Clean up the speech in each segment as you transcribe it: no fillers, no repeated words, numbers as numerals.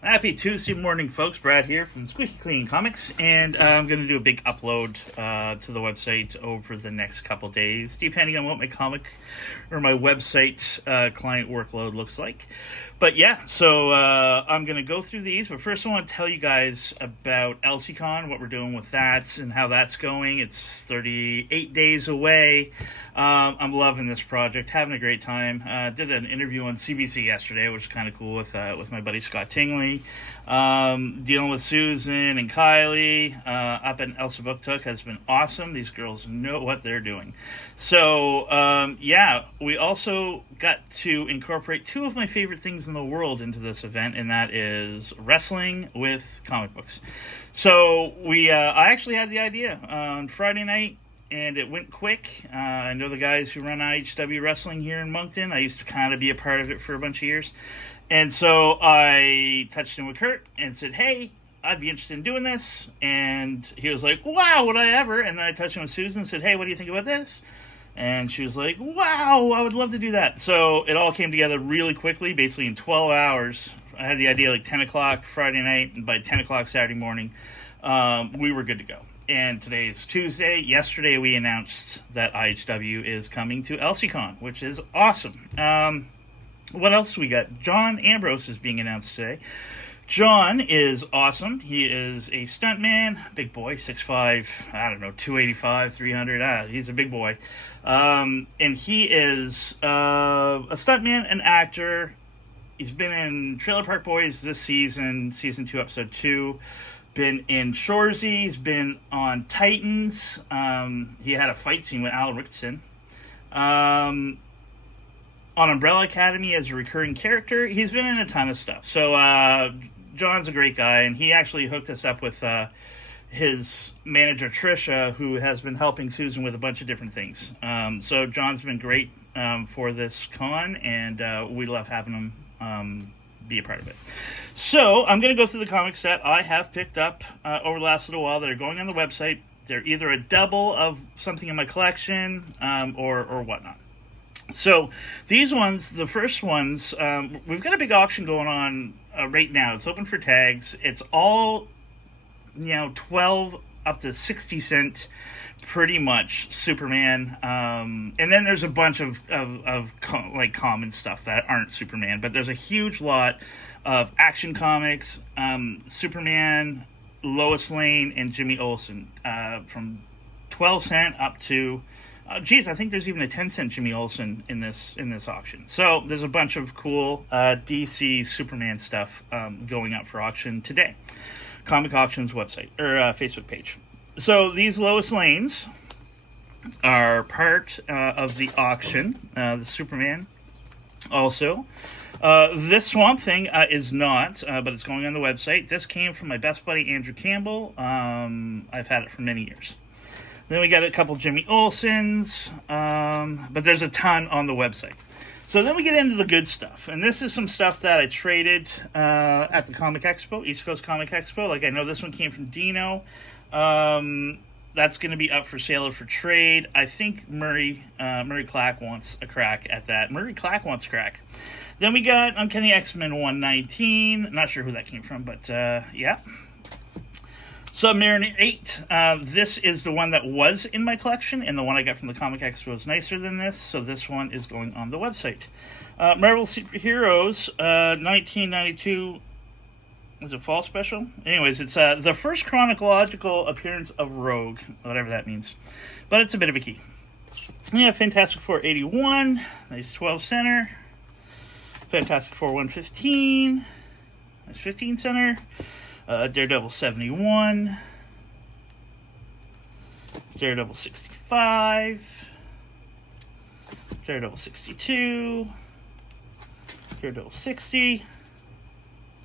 Happy Tuesday morning, folks. Brad here from Squeaky Clean Comics, and I'm going to do a big upload to the website over the next couple days, depending on what my comic or my website client workload looks like. But yeah, so I'm going to go through these, but first I want to tell you guys about Elsi-con, what we're doing with that, and how that's going. It's 38 days away. I'm loving this project, having a great time. Did an interview on CBC yesterday, which is kind of cool with my buddy Scott Tingley. Dealing with Susan and Kylie up in Elsa Book Took has been awesome. These girls know what they're doing. So, yeah, we also got to incorporate two of my favorite things in the world into this event, and that is wrestling with comic books. So, I actually had the idea on Friday night, and it went quick. I know the guys who run IHW Wrestling here in Moncton. I used to kind of be a part of it for a bunch of years. And so I touched in with Kurt and said, hey, I'd be interested in doing this. And he was like, wow, would I ever? And then I touched in with Susan and said, hey, what do you think about this? And she was like, wow, I would love to do that. So it all came together really quickly, basically in 12 hours. I had the idea like 10 o'clock Friday night, and by 10 o'clock Saturday morning, we were good to go. And today is Tuesday. Yesterday we announced that IHW is coming to Elsi-con, which is awesome. What else we got? John Ambrose is being announced today. John is awesome. He is a stuntman, big boy, 6'5", 285, 300. He's a big boy. And he is a stuntman, an actor. He's been in Trailer Park Boys this season 2, episode 2. Been in Shoresy. He's been on Titans. He had a fight scene with Alan Rickson. On Umbrella Academy as a recurring character. He's been in a ton of stuff. So John's a great guy, and he actually hooked us up with his manager, Trisha, who has been helping Susan with a bunch of different things. So John's been great for this con, and we love having him be a part of it. So I'm going to go through the comics that I have picked up over the last little while that are going on the website. They're either a double of something in my collection or whatnot. So these ones, the first ones, we've got a big auction going on right now. It's open for tags. It's all, 12 up to 60 cent, pretty much, Superman. And then there's a bunch of common stuff that aren't Superman. But there's a huge lot of Action Comics, Superman, Lois Lane, and Jimmy Olsen, from 12 cent up to... I think there's even a 10-cent Jimmy Olsen in this auction. So there's a bunch of cool DC Superman stuff going up for auction today. Comic Auctions website or Facebook page. So these Lois Lanes are part of the auction. The Superman also. This Swamp Thing is not, but it's going on the website. This came from my best buddy Andrew Campbell. I've had it for many years. Then we got a couple Jimmy Olsens, but there's a ton on the website. So then we get into the good stuff. And this is some stuff that I traded at the Comic Expo, East Coast Comic Expo. Like, I know this one came from Dino. That's going to be up for sale or for trade. I think Murray Clack wants a crack at that. Murray Clack wants a crack. Then we got Uncanny X-Men 119. Not sure who that came from, but yeah. Submariner 8, this is the one that was in my collection, and the one I got from the Comic Expo is nicer than this, so this one is going on the website. Marvel Superheroes, 1992, is it fall special? Anyways, it's the first chronological appearance of Rogue, whatever that means, but it's a bit of a key. Yeah, Fantastic Four 81, nice 12 center. Fantastic Four 115, nice 15 center. Daredevil 71, Daredevil 65, Daredevil 62, Daredevil 60,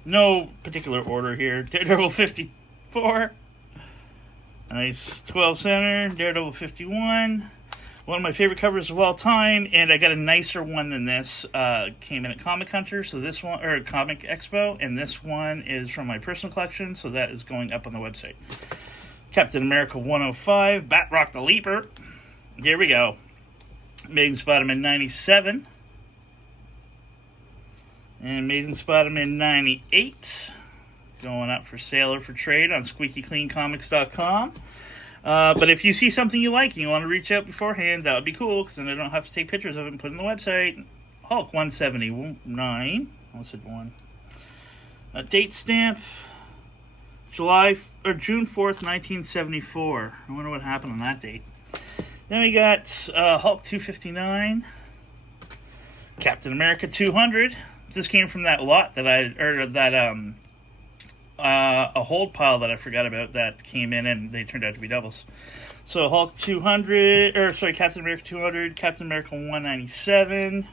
no particular order here, Daredevil 54, nice 12 center, Daredevil 51, one of my favorite covers of all time, and I got a nicer one than this. Came in at Comic Hunter, so this one, or Comic Expo, and this one is from my personal collection, so that is going up on the website. Captain America 105, Batroc the Leaper. Here we go. Amazing Spider-Man 97. And Amazing Spider-Man 98. going up for sale or for trade on squeakycleancomics.com. But if you see something you like and you want to reach out beforehand, that would be cool, because then I don't have to take pictures of it and put it on the website. Hulk 179. I said 1. Date stamp. June 4th, 1974. I wonder what happened on that date. Then we got Hulk 259. Captain America 200. This came from that lot that a hold pile that I forgot about that came in, and they turned out to be doubles. So Hulk 200, Captain America 200, Captain America 197,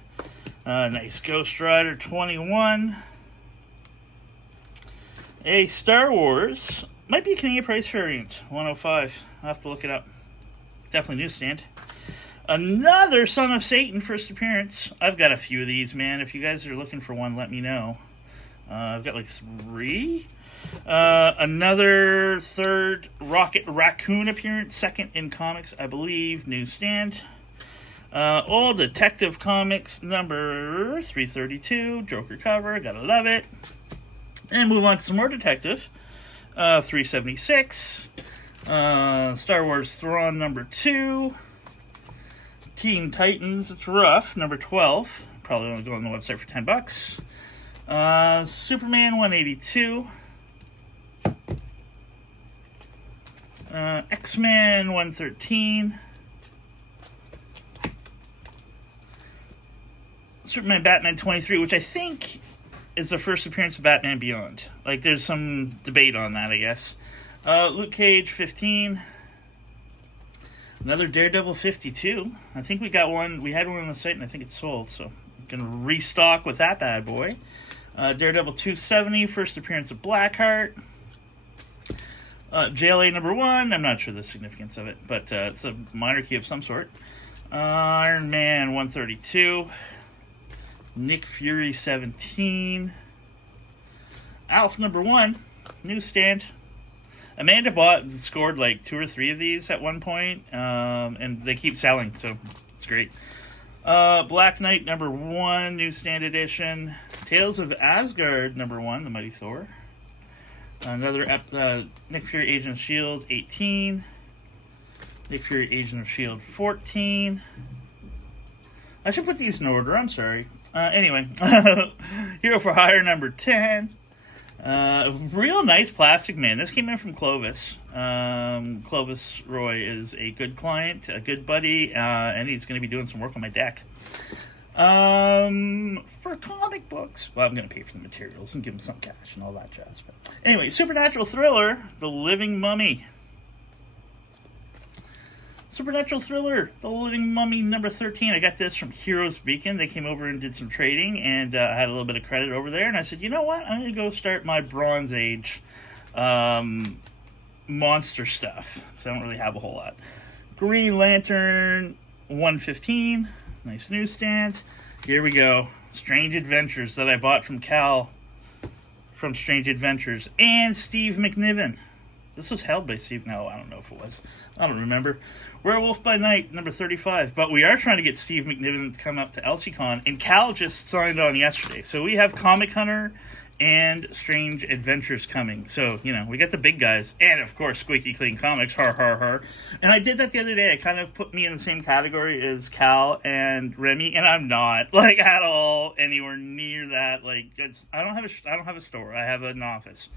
nice Ghost Rider 21, a Star Wars, might be a Canadian price variant, 105, I'll have to look it up, definitely newsstand. Another Son of Satan first appearance. I've got a few of these, man. If you guys are looking for one, let me know. I've got like 3. Another third Rocket Raccoon appearance, second in comics, I believe, newsstand. Old Detective Comics number 332, Joker cover, gotta love it. And move on to some more Detective. 376. Star Wars Thrawn number 2. Teen Titans, it's rough, number 12. Probably only go on the website for $10. Superman 182. X-Men 113. Superman Batman 23, which I think is the first appearance of Batman Beyond. Like, there's some debate on that, I guess. Luke Cage 15. Another Daredevil 52. I think we got one. We had one on the site, and I think it's sold. So I'm going to restock with that bad boy. Daredevil 270, first appearance of Blackheart. JLA number 1. I'm not sure the significance of it, but it's a minor key of some sort. Iron Man 132. Nick Fury 17. Alf number 1. Newsstand. Amanda scored like 2 or 3 of these at one point, and they keep selling, so it's great. Black Knight number 1, newsstand edition. Tales of Asgard number 1, The Mighty Thor. Another Nick Fury Agent of S.H.I.E.L.D. 18. Nick Fury Agent of S.H.I.E.L.D. 14. I should put these in order, I'm sorry. Anyway, Hero for Hire number 10. Real nice plastic man. This came in from Clovis. Clovis Roy is a good client, a good buddy, and he's going to be doing some work on my deck. For comic books, well, I'm going to pay for the materials and give him some cash and all that jazz. But anyway, Supernatural Thriller, The Living Mummy. Supernatural Thriller, The Living Mummy number 13. I got this from Heroes Beacon. They came over and did some trading, and I had a little bit of credit over there. And I said, you know what? I'm going to go start my Bronze Age monster stuff. So I don't really have a whole lot. Green Lantern 115. Nice newsstand. Here we go. Strange Adventures that I bought from Cal from Strange Adventures. And Steve McNiven. This was held by Steve. No, I don't know if it was. I don't remember. Werewolf by Night, number 35. But we are trying to get Steve McNiven to come up to Elsi-con. And Cal just signed on yesterday. So we have Comic Hunter and Strange Adventures coming. So, you know, we got the big guys. And, of course, Squeaky Clean Comics. Har, har, har. And I did that the other day. I kind of put me in the same category as Cal and Remy. And I'm not, like, at all anywhere near that. Like, I don't have a store. I have an office.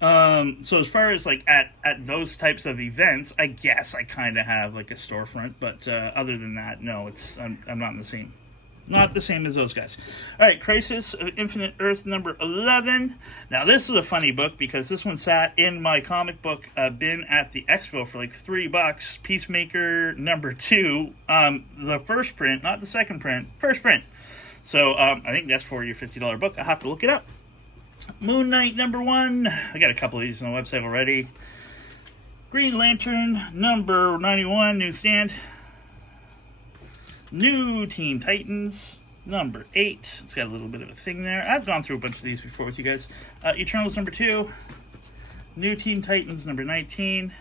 So as far as like at those types of events, I guess I kind of have like a storefront, but other than that, no, I'm not not the same as those guys. All right, Crisis of Infinite Earth number 11. Now this is a funny book because this one sat in my comic book bin at the expo for like $3. Peacemaker number 2, the first print, not the second print, first print. So I think that's for your $50 book. I have to look it up. Moon Knight number 1. I got a couple of these on the website already. Green Lantern number 91, newsstand. New Teen Titans number 8. It's got a little bit of a thing there. I've gone through a bunch of these before with you guys. Eternals number 2. New Teen Titans number 19.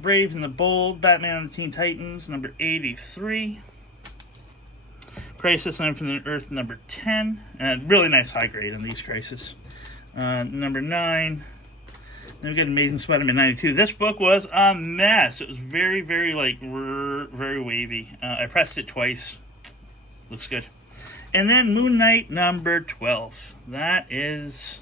Brave and the Bold, Batman and the Teen Titans number 83. Crisis on Infinite Earth number 10. And really nice high grade on these Crisis. Number 9. Then we got Amazing Spider-Man 92. This book was a mess. It was very, very, like, very wavy. I pressed it twice. Looks good. And then Moon Knight number 12. That is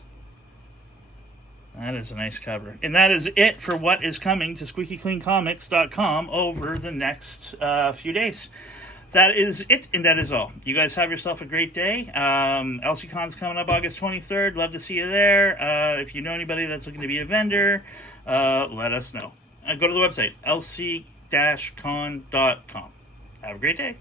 a nice cover. And that is it for what is coming to squeakycleancomics.com over the next few days. That is it, and that is all. You guys have yourself a great day. Elsi-con's coming up August 23rd. Love to see you there. If you know anybody that's looking to be a vendor, let us know. Go to the website, lc-con.com. Have a great day.